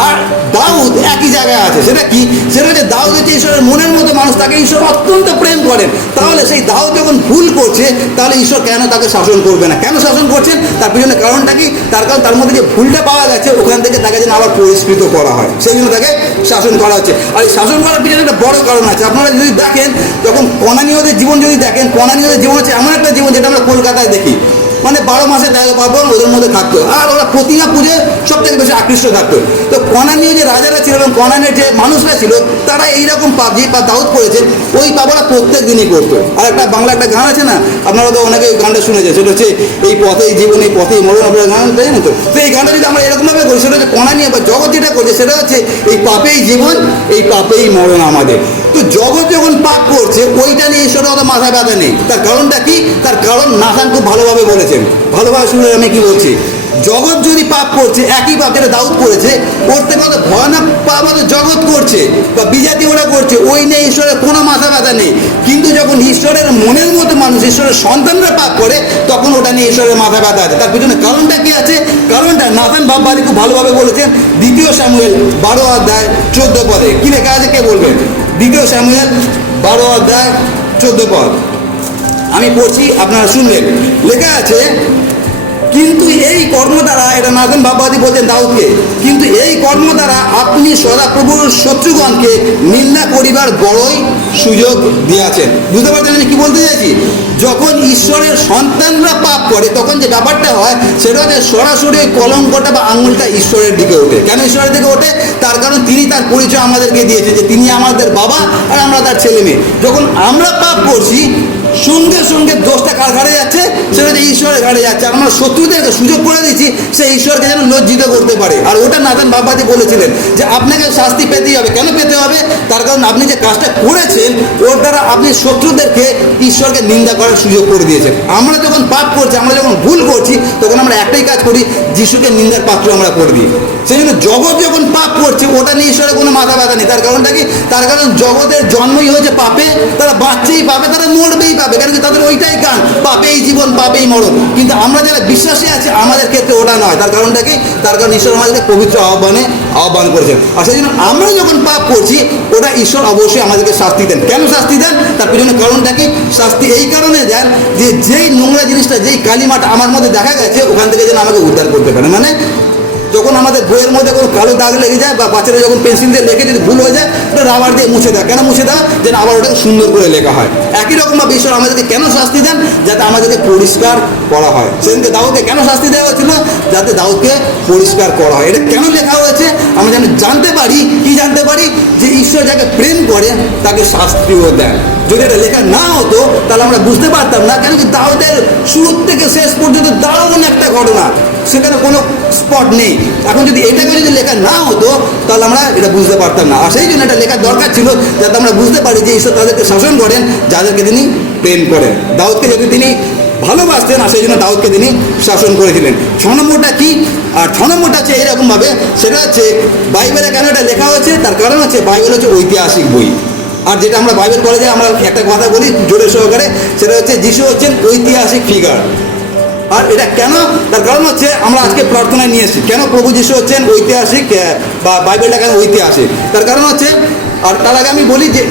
আর দাউদ একই জায়গায় আছে। সেটা কি? সেটা হচ্ছে দাউদ হচ্ছে ঈশ্বরের মনের মতো মানুষ, তাকে ঈশ্বর অত্যন্ত প্রেম করেন। তাহলে সেই দাউদ যখন ভুল করছে, তাহলে ঈশ্বর কেন তাকে শাসন করবে না? কেন শাসন করছেন? তার পিছনে কারণটা কি? তার কারণ তার মধ্যে যে ভুলটা পাওয়া গেছে, ওখান থেকে তাকে যেন আবার পরিষ্কৃত করা হয়, সেই জন্য তাকে শাসন করা হচ্ছে। আর এই শাসন করার পিছনে একটা বড় কারণ আছে। আপনারা যদি দেখেন, যখন কনানীয়দের জীবন যদি দেখেন, কনানীয়দের জীবন হচ্ছে এমন একটা জীবন যেটা আমরা কলকাতায় দেখি। মানে 12 মাসে দেখা পাবো ওদের মধ্যে থাকতো, আর ওরা প্রতিমা পুজো সব থেকে বেশি আকৃষ্ট থাকতো। তো কনানীয় যে রাজারা ছিল এবং কনানের যে মানুষরা ছিল, তারা এইরকম পাপ যে দাউদ করেছেন, ওই পাপরা প্রত্যেক দিনই করতো। আর একটা বাংলা একটা গান আছে না, আপনারা তো অনেকে গানটা শুনেছেন, সেটা হচ্ছে এই পথেই জীবন এই পথেই মরণ। আপনারা গান জানেন তো? তো এই গানটা যদি আমরা এরকমভাবে করি, সেটা হচ্ছে কনানীয় বা জগৎ যেটা করছে, সেটা হচ্ছে এই পাপেই জীবন এই পাপেই মরণ আমাদের। তো জগৎ যখন পাপ করছে, ওইটা নিয়ে ঈশ্বরের অত মাথা ব্যথা নেই। তার কারণটা কি? তার কারণ নাথান খুব ভালোভাবে বলেছেন। ভালোভাবে শুনে আমি কি বলছি। জগৎ যদি পাপ করছে, একই পাপ যেটা দাউদ করেছে, ওর থেকে কত ভয়ানক পাপ হয়তো জগৎ করছে বা বিজাতি ওরা করছে, ওই নিয়ে ঈশ্বরের কোনো মাথা ব্যথা নেই। কিন্তু যখন ঈশ্বরের মনের মতো মানুষ, ঈশ্বরের সন্তানরা পাপ করে, তখন ওটা নিয়ে ঈশ্বরের মাথা ব্যথা আছে। তার পিছনে কারণটা কি আছে? কারণটা নাথান বাপ্পাদি খুব ভালোভাবে বলেছেন। 2 শামুয়েল 12:14 কি লেখা আছে? কে বলবেন? 2 শামুয়েল 12:14 আমি পড়ছি, আপনারা শুনলেন। লেখা আছে, কিন্তু এই কর্ম দ্বারা, এটা নাথান বাপ্পাদি বলছেন দাউদকে, কিন্তু এই কর্ম দ্বারা আপনি সদাপ্রভুর শত্রুগণকে নিন্দা করিবার বড়ই সুযোগ দিয়েছেন। বুঝতে পারছেন আমি কি বলতে চাইছি? যখন ঈশ্বরের সন্তানরা পাপ করে, তখন যে ব্যাপারটা হয়, সেটা হচ্ছে সরাসরি কলঙ্কটা বা আঙুলটা ঈশ্বরের দিকে ওঠে। কেন ঈশ্বরের দিকে ওঠে? তার কারণ তিনি তার পরিচয় আমাদেরকে দিয়েছেন যে তিনি আমাদের বাবা আর আমরা তার ছেলে মেয়ে। যখন আমরা পাপ করছি, সঙ্গে সঙ্গে দোষটা কার ঘাড়ে যাচ্ছে? সেটা হচ্ছে ঈশ্বরের ঘাড়ে যাচ্ছে। আর আমরা শত্রুদেরকে সুযোগ করে দিচ্ছি সে ঈশ্বরকে যেন লজ্জিত করতে পারে। আর ওটা নাথান বাপ্পাদি বলেছিলেন যে আপনাকে শাস্তি পেতেই হবে। কেন পেতে হবে? তার কারণ আপনি যে কাজটা করেছেন, ওর দ্বারা আপনি শত্রুদেরকে ঈশ্বরকে নিন্দা করার সুযোগ করে দিয়েছেন। আমরা যখন পাপ করছি, আমরা যখন ভুল করছি, তখন আমরা একটাই কাজ করি, যিশুকে নিন্দার পাত্র আমরা করে দিই। সেই জন্য জগৎ যখন পাপ করছে, ওটা নিয়ে ঈশ্বরের কোনো মাথা ব্যথা নেই। তার কারণটা কি? তার কারণ জগতের জন্মই হয়েছে পাপে, তারা বাঁচছেই পাবে, তারা মরবেই পাবে। কারণ কি? তাদের ওইটাই গান, পাপেই জীবন পাপেই মরণ। কিন্তু আমরা যারা বিশ্বাসী আছি, আমাদের ক্ষেত্রে ওটা নয়। তার কারণটা কি? তার কারণ ঈশ্বর আমাদেরকে পবিত্র আহ্বান করেছেন। আর সেই জন্য আমরা যখন পাপ করছি, ওটা ঈশ্বর অবশ্যই আমাদেরকে শাস্তি দেন। কেন শাস্তি দেন? তার পিছনে কারণটা কি? শাস্তি এই কারণে দেন যে যেই নোংরা জিনিসটা, যেই কালিমাটা আমার মধ্যে দেখা গেছে, ওখান থেকে যেন আমাকে উদ্ধার করতে পারে। মানে যখন আমাদের বইয়ের মধ্যে কোনো কালো দাগ লেগে যায়, বা বাচ্চারা যখন পেন্সিল দিয়ে লেখে যদি ভুল হয়ে যায়, ওটা রাবার দিয়ে মুছে দেয়। কেন মুছে দেয়? যেন আবার ওটাকে সুন্দর করে লেখা হয়। একই রকমভাবে ঈশ্বর আমাদেরকে কেন শাস্তি দেন? যাতে আমাদেরকে পরিষ্কার করা হয়। সেদিনকে দাউদকে কেন শাস্তি দেওয়া হয়েছিল? যাতে দাউদকে পরিষ্কার করা হয়। এটা কেন লেখা হয়েছে? আমরা যেন জানতে পারি, কি জানতে পারি? যে ঈশ্বর যাকে প্রেম করে তাকে শাস্তিও দেন। যদি এটা লেখা না হতো, তাহলে আমরা বুঝতে পারতাম না। কেন কি? দাউদের শুরু থেকে শেষ পর্যন্ত দারুণ একটা ঘটনা, সেখানে কোনো স্পট নেই। এখন যদি এটাকে যদি লেখা না হতো, তাহলে আমরা এটা বুঝতে পারতাম না। আর সেই জন্য এটা লেখার দরকার ছিল, যাতে আমরা বুঝতে পারি যে ঈশ্বর তাদেরকে শাসন করেন যাদেরকে তিনি প্রেম করেন। দাউদকে যদি তিনি ভালোবাসতেন, আর সেই জন্য দাউদকে তিনি শাসন করেছিলেন। 6 নম্বরটা কি? আর 6 নম্বরটা হচ্ছে এইরকমভাবে, সেটা হচ্ছে বাইবেলে কেন এটা লেখা হয়েছে, তার কারণ হচ্ছে বাইবেল হচ্ছে ঐতিহাসিক বই। আর যেটা আমরা বাইবেল কলেজে আমরা একটা কথা বলি জোরে সহকারে, সেটা হচ্ছে যিশু হচ্ছেন ঐতিহাসিক ফিগার। আর এটা কেন, তার কারণ হচ্ছে আমরা আজকে প্রার্থনায় নিয়ে এসেছি কেন প্রভু যিশু হচ্ছেন ঐতিহাসিক, বা বাইবেলটা কেন ঐতিহাসিক, তার কারণ হচ্ছে, আর তার আগে আমি বলি যে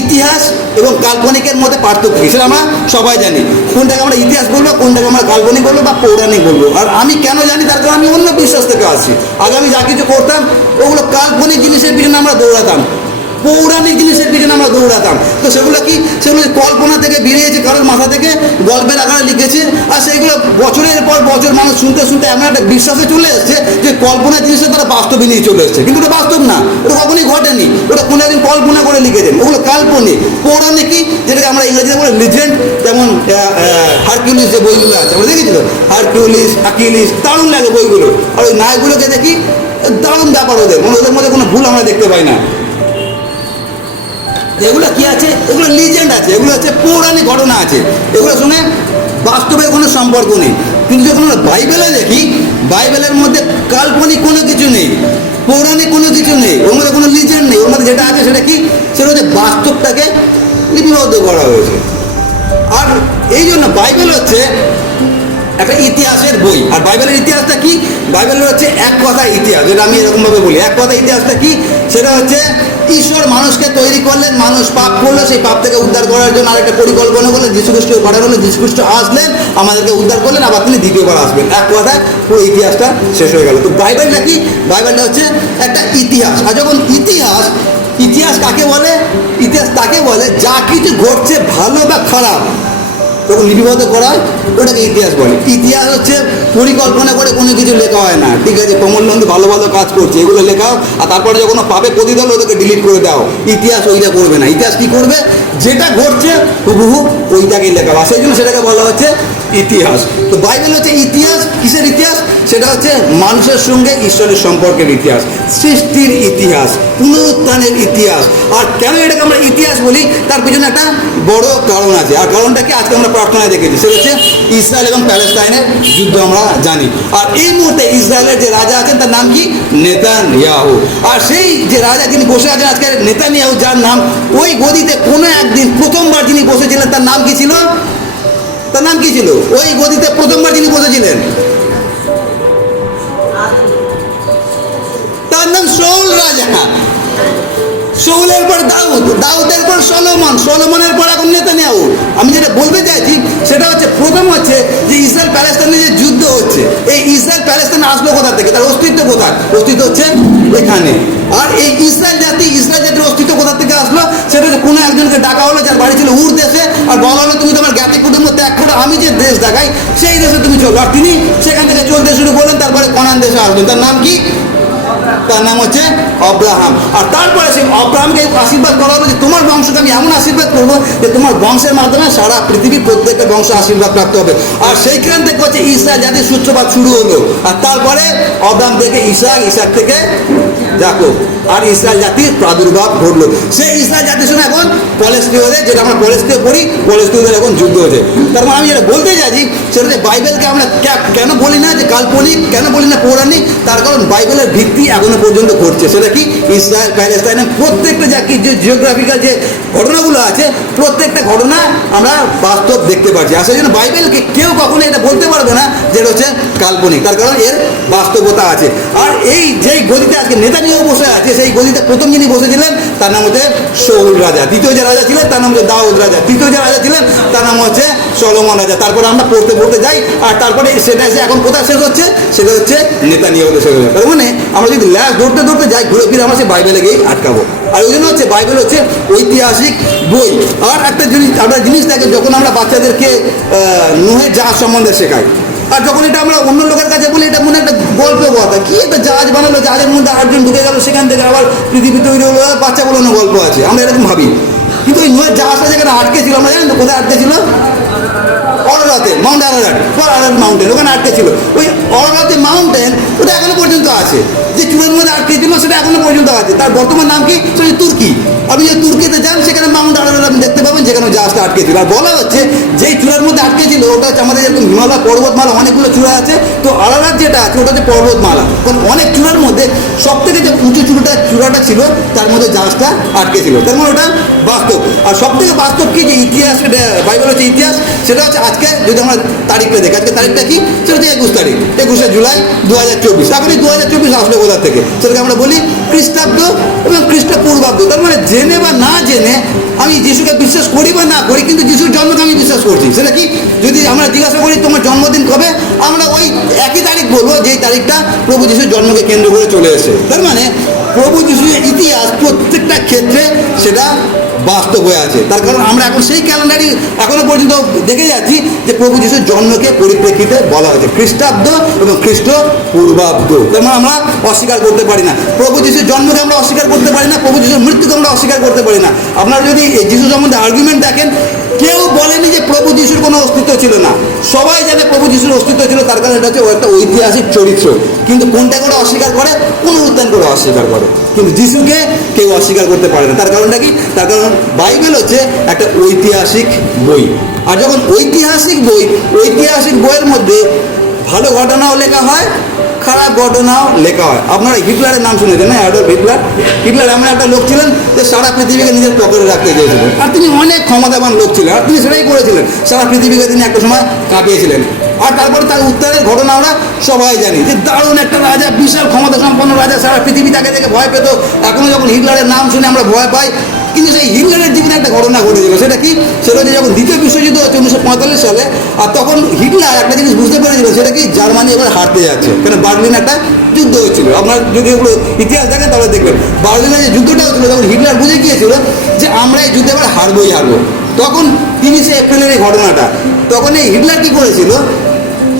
ইতিহাস এবং কাল্পনিকের মধ্যে পার্থক্য সেটা আমরা সবাই জানি, কোনটাকে আমরা ইতিহাস বলবো, কোনটাকে আমরা কাল্পনিক বলবো বা পৌরাণিক বলবো। আর আমি কেন জানি, তার কারণ আমি অন্য বিশ্বাস থেকে আসছি। আগে আমি যা কিছু করতাম ওগুলো কাল্পনিক জিনিসের পিছনে আমরা দৌড়াতাম, পৌরাণিক জিনিসের পিছনে আমরা দৌড়াতাম। তো সেগুলো কি, সেগুলো কল্পনা থেকে বেরিয়েছে, কারোর মাথা থেকে গল্পের আকারে লিখেছে, আর সেইগুলো বছরের পর বছর মানুষ শুনতে শুনতে এমন একটা বিশ্বাসে চলে এসছে যে কল্পনা জিনিসটা তারা বাস্তবে নিয়ে চলে এসছে, কিন্তু ওটা বাস্তব না, ওটা কখনই ঘটেনি, ওটা কোনো একদিন কল্পনা করে লিখেছেন, ওগুলো কাল্পনিক। পৌরাণিক কি, যেটাকে আমরা ইংরেজিতে বলি লিজেন্ড, যেমন হারকিউলিস যে বইগুলো আছে আমরা দেখেছিল, হারকিউলিস, আকিলিস, দারুণ লাগে বইগুলো। আর ওই নায়কগুলোকে দেখি দারুণ ব্যাপার ওদের, ওদের মধ্যে কোনো ভুল আমরা দেখতে পাই না। এগুলো কি আছে, এগুলো লিজেন্ড আছে, এগুলো হচ্ছে পৌরাণিক ঘটনা আছে, এগুলো শুনে বাস্তবের কোনো সম্পর্ক নেই। কিন্তু যখন আমরা বাইবেলে দেখি, বাইবেলের মধ্যে কাল্পনিক কোনো কিছু নেই, পৌরাণিক কোনো কিছু নেই, ওর মধ্যে কোনো লিজেন্ড নেই, ওর মধ্যে যেটা আছে সেটা কি, সেটা হচ্ছে বাস্তবটাকে লিপিবদ্ধ করা হয়েছে। আর এই জন্য বাইবেল হচ্ছে একটা ইতিহাসের বই। আর বাইবেলের ইতিহাসটা কি, বাইবেলের হচ্ছে এক কথা ইতিহাস, যেটা আমি এরকমভাবে বলি। এক কথা ইতিহাসটা কি, সেটা হচ্ছে ঈশ্বর মানুষকে তৈরি করলেন, মানুষ পাপ করলো, সেই পাপ থেকে উদ্ধার করার জন্য আরেকটা পরিকল্পনা করলেন, যীশুখ্রিস্টকে পাঠানো হলো, যীশুখ্রিস্ট আসলেন, আমাদেরকে উদ্ধার করলেন, আবার তিনি দ্বিতীয়বার আসবেন। এক কথায় পুরো ইতিহাসটা শেষ হয়ে গেল। তো বাইবেলটা কি, বাইবেলটা হচ্ছে একটা ইতিহাস। আর যখন ইতিহাস, ইতিহাস কাকে বলে, ইতিহাস তাকে বলে যা কিছু ঘটছে ভালো বা খারাপ যখন লিপিবদ্ধ করা হয় ওটাকে ইতিহাস বলে। ইতিহাস হচ্ছে পরিকল্পনা করে কোনো কিছু লেখা হয় না, ঠিক আছে, কমল নন্দী ভালো ভালো কাজ করছে এগুলো লেখাও, আর তারপরে যখন পাবে প্রতিদল ওদেরকে ডিলিট করে দাও। ইতিহাস ওইটা করবে না, ইতিহাস কী করবে, যেটা ঘটছে হুবহু ওইটাকেই লেখা, আর সেই জন্য সেটাকে বলা হচ্ছে ইতিহাস। তো বাইবেল হচ্ছে ইতিহাস, কিসের ইতিহাস, সেটা হচ্ছে মানুষের সঙ্গে ঈশ্বরের সম্পর্কের ইতিহাস, সৃষ্টির ইতিহাস, পুনরুত্থানের ইতিহাস। আর কেন এটাকে আমরা ইতিহাস বলি, তার পিছনে একটা বড় কারণ আছে। আর কারণটা কি, আজকে আমরা প্রার্থনায় দেখেছি, সেটা হচ্ছে ইসরায়েল এবং প্যালেস্টাইনের যুদ্ধ আমরা জানি। আর এই মুহূর্তে ইসরায়েলের যে রাজা আছেন তার নাম কি, নেতানিয়াহু। আর সেই যে রাজা যিনি বসে আছেন আজকে, নেতানিয়াহু, যার নাম ওই গদিতে কোনো একদিন প্রথমবার যিনি বসেছিলেন তার নাম কি ছিল, তার নাম কি ছিল, ওই গদিতে প্রথমবার যিনি বসেছিলেন তার নাম শাউল রাজা। শাউলের পর দাউদ, দাউদের পর সলোমন, সলোমনের পর এখন নেতানিয়াহু। আমি যেটা বলতে চাইছি সেটা হচ্ছে, প্রথম হচ্ছে যে ইসরায়েল প্যালেস্তাইনের যে যুদ্ধ হচ্ছে, এই ইসরায়েল প্যালেস্তাইন আসলো কোথা থেকে, তার অস্তিত্ব কোথায়, অস্তিত্ব হচ্ছে এখানে। আর এই ইসরায়েল জাতির অস্তিত্ব কোথা থেকে আসলো, সেটা হচ্ছে কোনো একজনকে ডাকা হলো যার বাড়ি ছিল উর দেশে, আর বলা হলো তুমি তোমার জ্ঞাতি কুটুম্ব ত্যাগ করে আমি যে দেশ দেখাই সেই দেশে তুমি চলো। আর তিনি সেখান থেকে চলতে শুরু করলেন, তারপরে কনান দেশে আসবেন। তার নাম কি, তার নাম হচ্ছে অব্রাহাম। আর তারপরে সেই অব্রাহামকে আশীর্বাদ করা হলো যে তোমার বংশকে আমি এমন আশীর্বাদ করবো যে তোমার বংশের মাধ্যমে সারা পৃথিবীর প্রত্যেকটা বংশ আশীর্বাদ প্রাপ্ত হবে। আর সেইখান থেকে হচ্ছে ইসরায়েল জাতির সূত্রপাত শুরু হলো। আর তারপরে অব্রাহাম থেকে ইসাক, ইসাক থেকে যাকব, আর ইসরায়েল জাতির প্রাদুর্ভাব ঘটলো। সেই ইসরায়েল জাতির সঙ্গে এখন পলেস্তীয়দের, যেটা আমরা পলেস্তীয় পড়ি, পলেস্তীয়দের এখন যুদ্ধ হয়েছে। তার মানে আমি যেটা বলতে চাইছি সেটা হচ্ছে বাইবেলকে আমরা কেন বলি না যে কাল্পনিক, কেন বলি না পৌরাণিক, তার কারণ বাইবেলের ভিত্তি এখনো পর্যন্ত ঘটছে। সেটা কি, ইসরায়েল প্যালেস্টাইনের প্রত্যেকটা যে জিওগ্রাফিক্যাল যে ঘটনাগুলো আছে, প্রত্যেকটা ঘটনা আমরা বাস্তব দেখতে পাচ্ছি। আর সেই জন্য বাইবেলকে কেউ কখনো এটা বলতে পারবে না যে এটা হচ্ছে কাল্পনিক, তার কারণ এর বাস্তবতা আছে। আর এই যেই গদিতে আজকে নেতানিয়াহু বসে আছে, সেই গদিতে প্রথম যিনি বসেছিলেন তার নাম হচ্ছে শাউল রাজা, দ্বিতীয় যে রাজা ছিলেন তার নাম হচ্ছে দাউদ রাজা, তৃতীয় যে রাজা ছিলেন তার নাম হচ্ছে সলোমন রাজা। তারপরে আমরা পড়তে পড়তে যাই, আর তারপরে সেটা এসে এখন কোথায় শেষ হচ্ছে, সেটা হচ্ছে নেতানিয়াহুতে শেষ হচ্ছে। তার মানে আমরা যদি ল্যাস ধরতে ধরতে যাই, ঘুরে ফিরে আমরা সেই বাইবেলে গিয়ে আটকাবো। আর ওই জন্য হচ্ছে বাইবেল হচ্ছে ঐতিহাসিক বই। আর একটা জিনিস, আমরা জিনিস দেখে যখন আমরা বাচ্চাদেরকে নোহে জাহাজ সম্বন্ধে শেখাই, আর যখন এটা আমরা অন্য লোকের কাছে বলি, এটা মনে একটা গল্প কথা, কি একটা জাহাজ বানালো, জাহাজের মধ্যে 8 জন ঢুকে গেল, সেখান থেকে আবার পৃথিবী তৈরি হলো, বাচ্চা বলানো গল্প আছে, আমরা এরকম ভাবি। কিন্তু ওই নোয়ের জাহাজটা যেখানে আটকে ছিল, আমরা জানেন তো কোথায় আটকে ছিল, অররাতে, মাউন্ট আরারাট মাউন্টেন, ওখানে আটকে ছিল। ওই অররাতে মাউন্টেন ওটা এখনো পর্যন্ত আছে, যে চূড়ার মধ্যে আটকে ছিল সেটা এখনো পর্যন্ত আছে। তার বর্তমান নাম কি, সেটা তুর্কি। আপনি যে তুর্কিতে যান সেখানে মাউন্ট আরারাট আপনি দেখতে পাবেন, পাবেন যেখানে জাহাজটা আটকে ছিল। আর বলা হচ্ছে যেই চূড়ার মধ্যে আটকে ছিল ওটা হচ্ছে আমাদের যেরকম হিমালয় পর্বতমালা অনেকগুলো চূড়া আছে, তো আলাদা যেটা আছে ওটা হচ্ছে পর্বতমালা। কারণ অনেক চূড়ার মধ্যে সব থেকে যে উঁচু চূড়াটা ছিল তার মধ্যে জাহাজটা আটকে ছিল। তার মানে ওটা বাস্তব। আর সব থেকে বাস্তব কি যে ইতিহাস, বাইবেল হচ্ছে ইতিহাস, সেটা হচ্ছে আজকে যদি আমরা তারিখটা দেখি, আজকে তারিখটা কি, সেটা হচ্ছে 21 তারিখ, 21শে জুলাই 2024। এখন এই 2024 আসলে কোথা থেকে, সেটাকে আমরা বলি খ্রিস্টাব্দ এবং খ্রিস্টপূর্বাব্দ। তার মানে জেনে বা না জেনে আমি যিশুকে বিশ্বাস করি বা না করি, কিন্তু যিশুর জন্মকে আমি বিশ্বাস করছি। সেটা কি, যদি আমরা জিজ্ঞাসা করি তোমার জন্মদিন কবে, আমরা ওই একই তারিখ বলবো যেই তারিখটা প্রভু যিশুর জন্মকে কেন্দ্র করে চলে এসে। তার মানে প্রভু যিশুর ইতিহাস প্রত্যেকটা ক্ষেত্রে সেটা বাস্তব হয়ে আছে। তার কারণ আমরা এখন সেই ক্যালেন্ডারই এখনো পর্যন্ত দেখে যাচ্ছি যে প্রভু যিশুর জন্মকে পরিপ্রেক্ষিতে বলা হয়েছে খ্রিস্টাব্দ এবং খ্রিস্টপূর্বাব্দ। তার মানে আমরা অস্বীকার করতে পারি না প্রভু যিশুর জন্মকে, আমরা অস্বীকার করতে পারি না প্রভু যিশুর মৃত্যুকে, আমরা অস্বীকার করতে পারি না। আপনারা যদি যিশু সম্বন্ধে আর্গুমেন্ট দেখেন, কেউ বলেনি যে প্রভু যিশুর কোনো অস্তিত্ব ছিল না। সবাই জানে প্রভু যিশুর অস্তিত্ব ছিল, তার কারণ এটা হচ্ছে ও একটা ঐতিহাসিক চরিত্র। কিন্তু কোনটা করে অস্বীকার করে, পুনরুত্থান করে অস্বীকার করে, কিন্তু যিশুকে কেউ অস্বীকার করতে পারে না। তার কারণটা কি, তার কারণ বাইবেল হচ্ছে একটা ঐতিহাসিক বই। আর যখন ঐতিহাসিক বইয়ের মধ্যে ভালো ঘটনাও লেখা হয়, খারাপ ঘটনাও লেখা হয়। আপনারা হিটলারের নাম শুনেছেন না, অ্যাডলফ হিটলার এমন একটা লোক ছিলেন যে সারা পৃথিবীকে নিজের পকেটে রাখতে চেয়েছিলেন। আর তিনি অনেক ক্ষমতাবান লোক ছিলেন, আর তিনি সেটাই করেছিলেন। সারা পৃথিবীকে তিনি একটা সময় কাঁপিয়েছিলেন। আর তারপরে তার উত্তরের ঘটনা আমরা সবাই জানি যে দারুণ একটা রাজা, বিশাল ক্ষমতা সম্পন্ন রাজা, সারা পৃথিবী তাকে দেখে ভয় পেত। এখনো যখন হিটলারের নাম শুনে আমরা ভয় পাই, কিন্তু সেই হিটলারের জীবনে একটা ঘটনা ঘটেছিল। সেটা কি, সেটা হচ্ছে যখন দ্বিতীয় বিশ্বযুদ্ধ হচ্ছে 1945 সালে, আর তখন হিটলার একটা জিনিস বুঝতে পেরেছিল, সেটা কি, জার্মানি এবার হারতে যাচ্ছে। কেন, বার্লিন একটা যুদ্ধ হচ্ছিল। আপনার যদি এগুলো ইতিহাস দেখেন তাহলে দেখবেন বার্লিনের যে যুদ্ধটা হচ্ছিল, তখন হিটলার বুঝে গিয়েছিল যে আমরা এই যুদ্ধে এবার হারবো। তখন 30শে এপ্রিলের এই ঘটনাটা, তখন এই হিটলার কি করেছিল,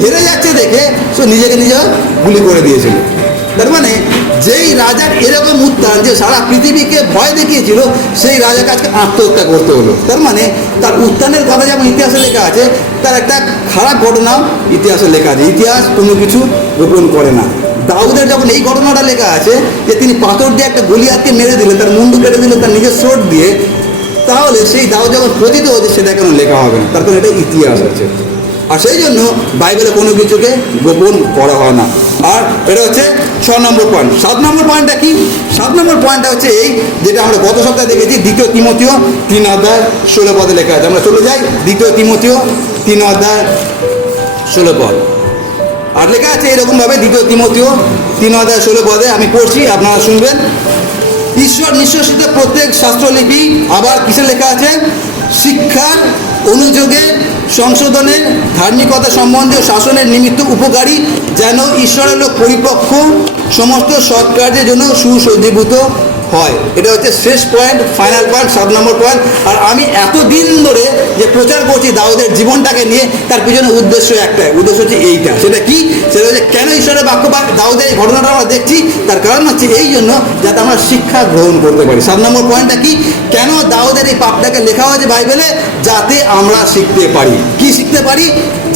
হেরে যাচ্ছে দেখে সে নিজেকে নিজে গুলি করে দিয়েছিল। তার মানে যেই রাজার এরকম উত্থান, যে সারা পৃথিবীকে ভয় দেখিয়েছিল, সেই রাজাকে আজকে আত্মহত্যা করতে হলো। তার মানে তার উত্থানের কথা যেমন ইতিহাসে লেখা আছে, তার একটা খারাপ ঘটনাও ইতিহাসে লেখা আছে। ইতিহাস কোনো কিছু গোপন করে না। দাউদের যখন এই ঘটনাটা লেখা আছে যে তিনি পাথর দিয়ে একটা গলিয়াতকে মেরে দিলেন, তার মুন্ডু কেটে দিলেন তার নিজের সোট দিয়ে, তাহলে সেই দাউদ যখন পতিত হচ্ছে সেটা কেন লেখা হবে না? তার কারণ এটা ইতিহাস আছে। আর সেই জন্য বাইবেলে কোনো কিছুকে গোপন করা হয় না। আর এটা হচ্ছে 6 নম্বর পয়েন্ট। 7 নম্বর পয়েন্টটা কি? 7 নম্বর পয়েন্টটা হচ্ছে এই, যেটা আমরা গত সপ্তাহে দেখেছি, 2 তিমথিও 3:16 লেখা আছে। আমরা চলে যাই 2 তিমথিও 3:16। আর লেখা আছে এরকমভাবে, 2 তিমথিও 3:16 আমি পড়ছি, আপনারা শুনবেন। ঈশ্বর নিঃশ্বাসিত প্রত্যেক শাস্ত্রলিপি আবার কিসে লেখা আছে? শিক্ষার, অনুযোগের, সংশোধনের, ধার্মিকতা সম্বন্ধে শাসনের নিমিত্ত উপকারী, যেন ঈশ্বরের লোক পরিপক্ষ, সমস্ত সৎ কার্যের জন্য সুসজ্জীভূত হয়। এটা হচ্ছে শেষ পয়েন্ট, ফাইনাল পয়েন্ট, 7 নম্বর পয়েন্ট। আর আমি এতদিন ধরে যে প্রচার করছি দাউদের জীবনটাকে নিয়ে, তার পিছনে উদ্দেশ্য একটাই, উদ্দেশ্য হচ্ছে এইটা। সেটা কি? সেটা হচ্ছে কেন ঈশ্বরের বাক্য বা দাউদের এই ঘটনাটা আমরা দেখছি, তার কারণ হচ্ছে এই জন্য যাতে আমরা শিক্ষা গ্রহণ করতে পারি। 7 নম্বর পয়েন্টটা কি? কেন দাউদের এই পাপটাকে লেখা হয়েছে বাইবেলে? যাতে আমরা শিখতে পারি। কি শিখতে পারি?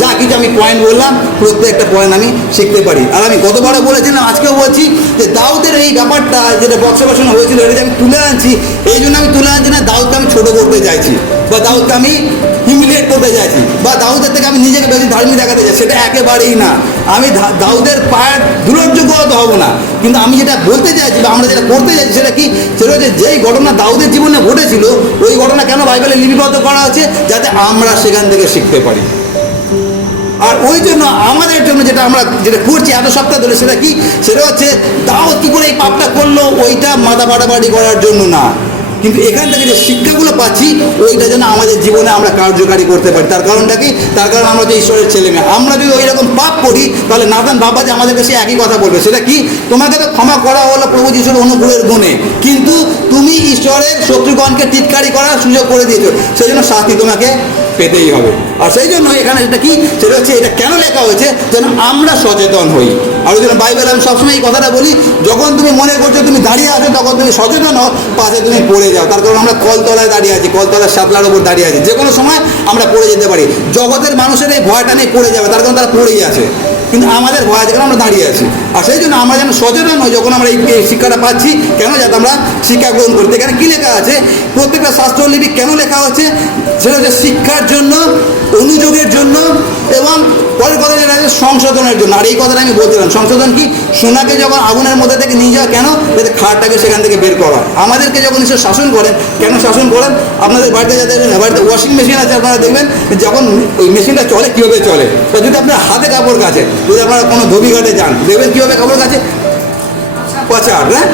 যা কিছু আমি পয়েন্ট বললাম, প্রত্যেকটা পয়েন্ট আমি শিখতে পারি। আর আমি গতবারে বলেছিলাম, আজকেও বলছি, যে দাউদের এই ব্যাপারটা যেটা বৎসবাসন হয়েছিল, এটা আমি তুলে আনছি। এই জন্য আমি তুলে আনছি না দাউদকে আমি ছোটো করতে চাইছি, বা দাউদকে আমি হিউমিলিয়েট করতে চাইছি, বা দাউদের থেকে আমি নিজেকে বেশি ধার্মিক দেখাতে চাই, সেটা একেবারেই না। আমি দাউদের পায়ের দুর্যোগ্য হতে হবো না। কিন্তু আমি যেটা বলতে চাইছি বা আমরা যেটা করতে চাইছি, সেটা কি? সেটা হচ্ছে যেই ঘটনা দাউদের জীবনে ঘটেছিল, ওই ঘটনা কেন বাইবেলে লিপিবদ্ধ করা হচ্ছে? যাতে আমরা সেখান থেকে শিখতে পারি। আর ওই জন্য আমাদের জন্য যেটা করছি এত সপ্তাহ ধরে, সেটা কি? সেটা হচ্ছে দাউদ কী করে এই পাপটা করলো, ওইটা মাথা ফাটাফাটি করার জন্য না, কিন্তু এখান থেকে যে শিক্ষাগুলো পাচ্ছি, ওইটা যেন আমাদের জীবনে আমরা কার্যকারী করতে পারি। তার কারণটা কি? তার কারণ আমরা যে ঈশ্বরের ছেলে মেয়ে, আমরা যদি ওই রকম পাপ করি, তাহলে নাথান বাবা যে আমাদেরকে সে একই কথা বলবে। সেটা কি? তোমাকে তো ক্ষমা করা হলো প্রভু যিশুর অনুগ্রহের গুণে, কিন্তু তুমি ঈশ্বরের শত্রুগণকে টিটকারি করার সুযোগ করে দিয়েছো, সেই জন্য শাস্তি তোমাকে পেতেই হবে। আর সেই জন্য এখানে যেটা কি, সেটা হচ্ছে এটা কেন লেখা হয়েছে? যেন আমরা সচেতন হই। আর ওই জন্য বাইবেল আমি সবসময় এই কথাটা বলি, যখন তুমি মনে করছো তুমি দাঁড়িয়ে আসো, তখন তুমি সচেতন হও, পাশে তুমি পড়ে যাও। তার কারণ আমরা কলতলায় দাঁড়িয়ে আছি, কলতলার শাপলার ওপর দাঁড়িয়ে আছি, যে কোনো সময় আমরা পড়ে যেতে পারি। জগতের মানুষের এই ভয়টা নেই পড়ে যাবে, তার কারণ তারা পড়েই আছে। কিন্তু আমাদের ভয় আছে, কারণ আমরা দাঁড়িয়ে আছি। আর সেই জন্য আমরা যেন সচেতন হই যখন আমরা এই শিক্ষাটা পাচ্ছি, কেন যাতে আমরা শিক্ষা গ্রহণ করতে। এখানে কী লেখা আছে, প্রত্যেকটা শাস্ত্রলিপি কেন লেখা হচ্ছে, সেটা হচ্ছে শিক্ষার জন্য, অনুযোগের জন্য, এবং পরের কথা যেটা আছে সংশোধনের জন্য। আর এই কথাটা আমি বলছিলাম, সংশোধন কি, সোনাকে যখন আগুনের মধ্যে থেকে নিয়ে যাওয়া কেন, যাতে খাড়টাকে সেখান থেকে বের করা। আমাদেরকে যখন ঈশ্বর শাসন করেন, কেন শাসন করেন, আপনাদের বাড়িতে যাদের বাড়িতে ওয়াশিং মেশিন আছে, আপনারা দেখবেন যখন ওই মেশিনটা চলে কীভাবে চলে। বা যদি আপনার হাতে কাপড় কাচে, যদি আপনারা কোনো ধোবি ঘাটে যান, দেখবেন কীভাবে কাপড় কাচে, পাচার। হ্যাঁ,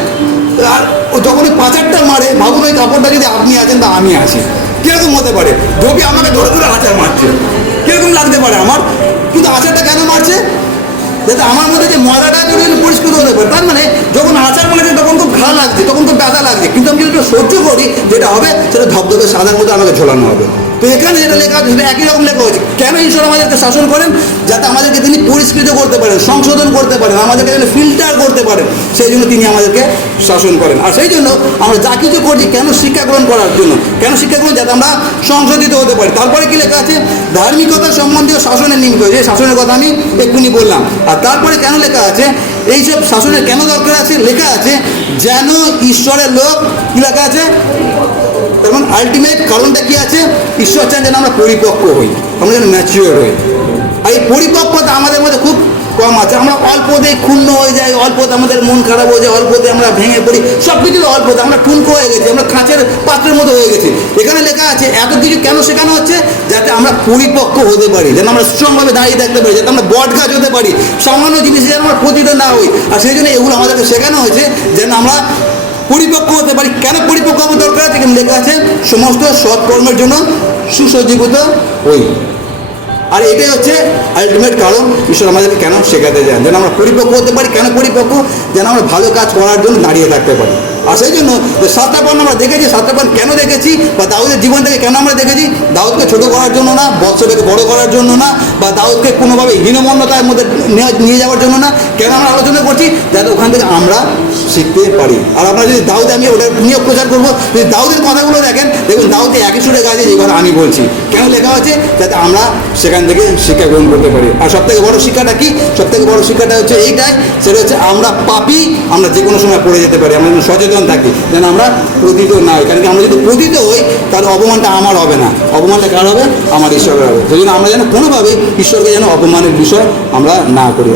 আর যখন ওই পাচারটা মারে, ভাবুন ওই কাপড়টা যদি আপনি আছেন বা আমি আছি, কীরকম হতে পারে। ধোবি আমাকে ধরে ধরে আচার মারছে, কীরকম লাগতে পারে আমার। কিন্তু আচারটা কেন মারছে, যাতে আমার মধ্যে যে ময়লাটা পরিষ্কৃত হতে পারে। তার মানে যখন আচার মারছে তখন খুব ঘা লাগছে, তখন খুব ব্যথা লাগছে, কিন্তু আমি যদি সহ্য করি, যেটা হবে সেটা ধবধবে সাদার মধ্যে আমাকে ঝোলানো হবে। তো এখানে যেটা লেখা আছে সেটা একই রকম লেখা হয়েছে। কেন ঈশ্বর আমাদেরকে শাসন করেন, যাতে আমাদেরকে তিনি পরিষ্কৃত করতে পারেন, সংশোধন করতে পারেন, আমাদেরকে যেন ফিল্টার করতে পারেন, সেই জন্য তিনি আমাদেরকে শাসন করেন। আর সেই জন্য আমরা যা কিছু করছি কেন, শিক্ষা গ্রহণ করার জন্য। কেন শিক্ষা গ্রহণ, যাতে আমরা সংশোধিত হতে পারি। তারপরে কি লেখা আছে, ধার্মিকতা সম্বন্ধীয় শাসনের নিমিত্ত, যে শাসনের কথা আমি এক্ষুনি বললাম। আর তারপরে কেন লেখা আছে, এইসব শাসনের কেন দরকার আছে, লেখা আছে যেন ঈশ্বরের লোক, কি লেখা আছে, তার মানে আলটিমেট কারণটা কি আছে, ঈশ্বর চান যেন আমরা পরিপক্ক হই, আমরা যেন ম্যাচিওর হই। আর এই পরিপক্কতা আমাদের মধ্যে খুব কম আছে। আমরা অল্পতেই ক্ষুণ্ণ হয়ে যাই, অল্পতে আমাদের মন খারাপ হয়ে যায়, অল্পতে আমরা ভেঙে পড়ি, সব কিছু অল্পতে আমরা ঠুনকো হয়ে গেছি, আমরা কাঁচের পাত্রের মতো হয়ে গেছি। এখানে লেখা আছে এত কিছু কেন শেখানো হচ্ছে, যাতে আমরা পরিপক্ক হতে পারি, যেন আমরা স্ট্রংভাবে দাঁড়িয়ে থাকতে পারি, যাতে আমরা বট গাছ হতে পারি, সামান্য জিনিসে যেন আমরা পতিত না হই। আর সেই জন্য এগুলো আমাদেরকে শেখানো হয়েছে যেন আমরা পরিপক্ক হতে পারি। কেন পরিপক্ক হওয়ার দরকার আছে, এখানে লেখা আছে সমস্ত সৎকর্মের জন্য সুসজ্জীভূত হই। আর এটাই হচ্ছে আলটিমেট কারণ ঈশ্বর আমাদেরকে কেন শেখাতে চান, যেন আমরা পরিপক্ক হতে পারি। কেন পরিপক্ক, যেন আমরা ভালো কাজ করার জন্য দাঁড়িয়ে থাকতে পারি। আর সেই জন্য যে 7টা পয়েন্ট আমরা দেখেছি, 7টা পয়েন্ট কেন দেখেছি, বা দাউদের জীবন থেকে কেন আমরা দেখেছি, দাউদকে ছোট করার জন্য না, বৎসবেকে বড় করার জন্য না, বা দাউদকে কোনোভাবে হীনমন্যতার মধ্যে নিয়ে যাওয়ার জন্য না। কেন আমরা আলোচনা করছি, যাতে ওখান থেকে আমরা শিখতে পারি। আর আপনারা যদি দাউদে, আমি ওটা নিয়ে প্রচার করবো, যদি দাউদের কথাগুলো দেখেন, দেখুন দাউদে একই সুরে গাছে যে কথা আমি বলছি। কেন লেখা আছে, যাতে আমরা সেখান থেকে শিক্ষা গ্রহণ করতে পারি। আর সবথেকে বড় শিক্ষাটা কি, সবথেকে বড় শিক্ষাটা হচ্ছে এইটাই, সেটা হচ্ছে আমরা পাপী, আমরা যে কোনো সময় পড়ে যেতে পারি, আমরা যেন সচেতন থাকি, যেন আমরা পতিত না হই। কারণ কি, আমরা যদি পতিত হই তাহলে অপমানটা আমার হবে না, অপমানটা কার হবে, আমার ঈশ্বরের হবে। সেই জন্য আমরা যেন কোনোভাবেই ঈশ্বরকে যেন অপমানের বিষয় আমরা না করি।